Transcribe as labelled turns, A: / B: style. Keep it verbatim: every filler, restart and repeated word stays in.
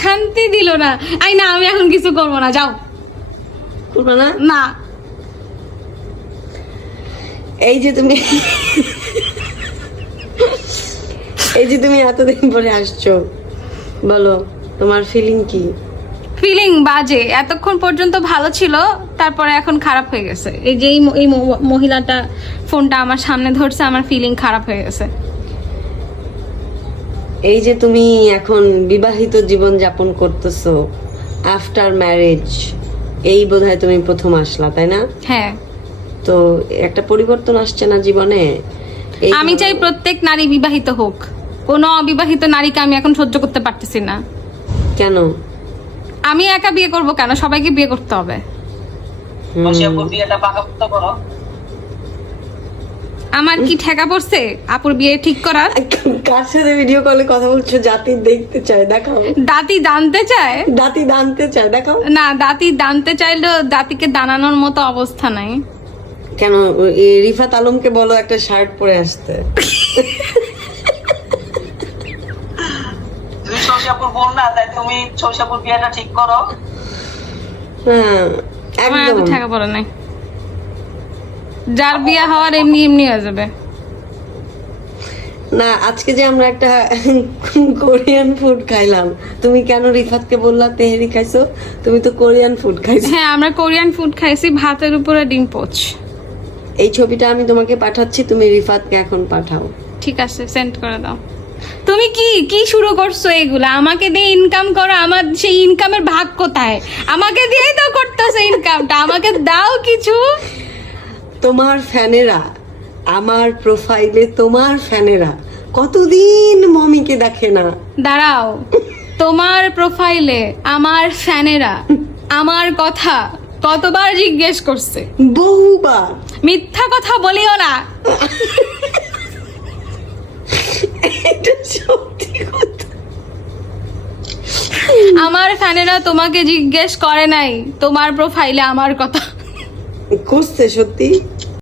A: শান্তি দিল না। আই না, আমি এখন কিছু করবো না, যাও।
B: করবে না?
A: না।
B: এই যে তুমি এই যে তুমি এতদিন পরে আসছো, বলো তোমার ফিলিং কি?
A: ফিলিং বাজে। এতক্ষণ পর্যন্ত ভালো ছিল, তারপরে এখন খারাপ হয়ে গেছে। এই যে এই ম- এই ম- মহিলাটা ফোনটা আমার সামনে ধরছে, আমার ফিলিং খারাপ হয়ে গেছে।
B: এই যে তুমি এখন বিবাহিত জীবন যাপন করতেছো আফটার ম্যারেজ, এই বোধহয় তুমি প্রথম আসলা, তাই না?
A: হ্যাঁ,
B: তো একটা পরিবর্তন আসছে না জীবনে? এই
A: আমি চাই প্রত্যেক নারী বিবাহিত হোক। কোনো অবিবাহিত নারীকে আমি এখন সহ্য করতে পারতেছি না।
B: কেন?
A: আমি একা বিয়ে করব কেন? সবাইকে বিয়ে করতে হবে।
B: হুম,
C: বসিয়াপুর বিয়েটা পাকাপোক্ত করো।
A: আমার কি ঠেকা পড়ছে আপুর বিয়ে ঠিক করার?
B: কার সাথে ভিডিও কলে কথা বলছো? জাতি দেখতে চায়, দেখাও।
A: দাঁতি দানতে চায়?
B: দাঁতি দানতে চায়, দেখাও।
A: না, দাঁতি দানতে চাইলেও দাঁতিকে দানানোর মতো অবস্থা নাই।
B: কেন? এ রিফাত আলমকে বলো একটা শার্ট পরে আসতে।
C: তুমি শশিয়াপুর বোন না, তাই তুমি শশিয়াপুর বিয়েটা ঠিক করো।
B: হ্যাঁ,
A: আমার এত
B: একদম।
A: ঠেকা পড়ে নাই। যার বিয়ে হওয়ার এমনি এমনি হয়ে যাবে।
B: না, আজকে যে আমরা একটা কোরিয়ান ফুড খাইলাম, তুমি কেন রিফাতকে বললা তেহেরি খাইছো? তুমি তো কোরিয়ান ফুড খাইছো।
A: হ্যাঁ, আমরা কোরিয়ান ফুড খাইছি, ভাতের উপরে ডিম পোচ।
B: এই ছবিটা আমি তোমাকে পাঠাচ্ছি, তুমি রিফাতকে এখন পাঠাও।
A: ঠিক আছে, সেন্ড করে দাও। তুমি কি কি শুরু করছো এগুলা? আমাকে দিয়ে ইনকাম করো, আমার সেই ইনকামের ভাগ কোথায়? আমাকে দিয়েই তো করতেছো ইনকামটা, আমাকে দাও কিছু।
B: তোমার ফ্যানেরা, আমার প্রোফাইলে তোমার ফ্যানেরা কতদিন মমিকে দেখে না।
A: দাঁড়াও, তোমার প্রোফাইলে আমার ফ্যানেরা আমার কথা কতবার জিজ্ঞেস করছে?
B: বহুবার।
A: মিথ্যা কথা বলিও না।
B: এটা সত্যি কথা।
A: আমার ফ্যানেরা তোমাকে জিজ্ঞেস করে নাই তোমার প্রোফাইলে আমার কথা?
B: করছে সত্যি।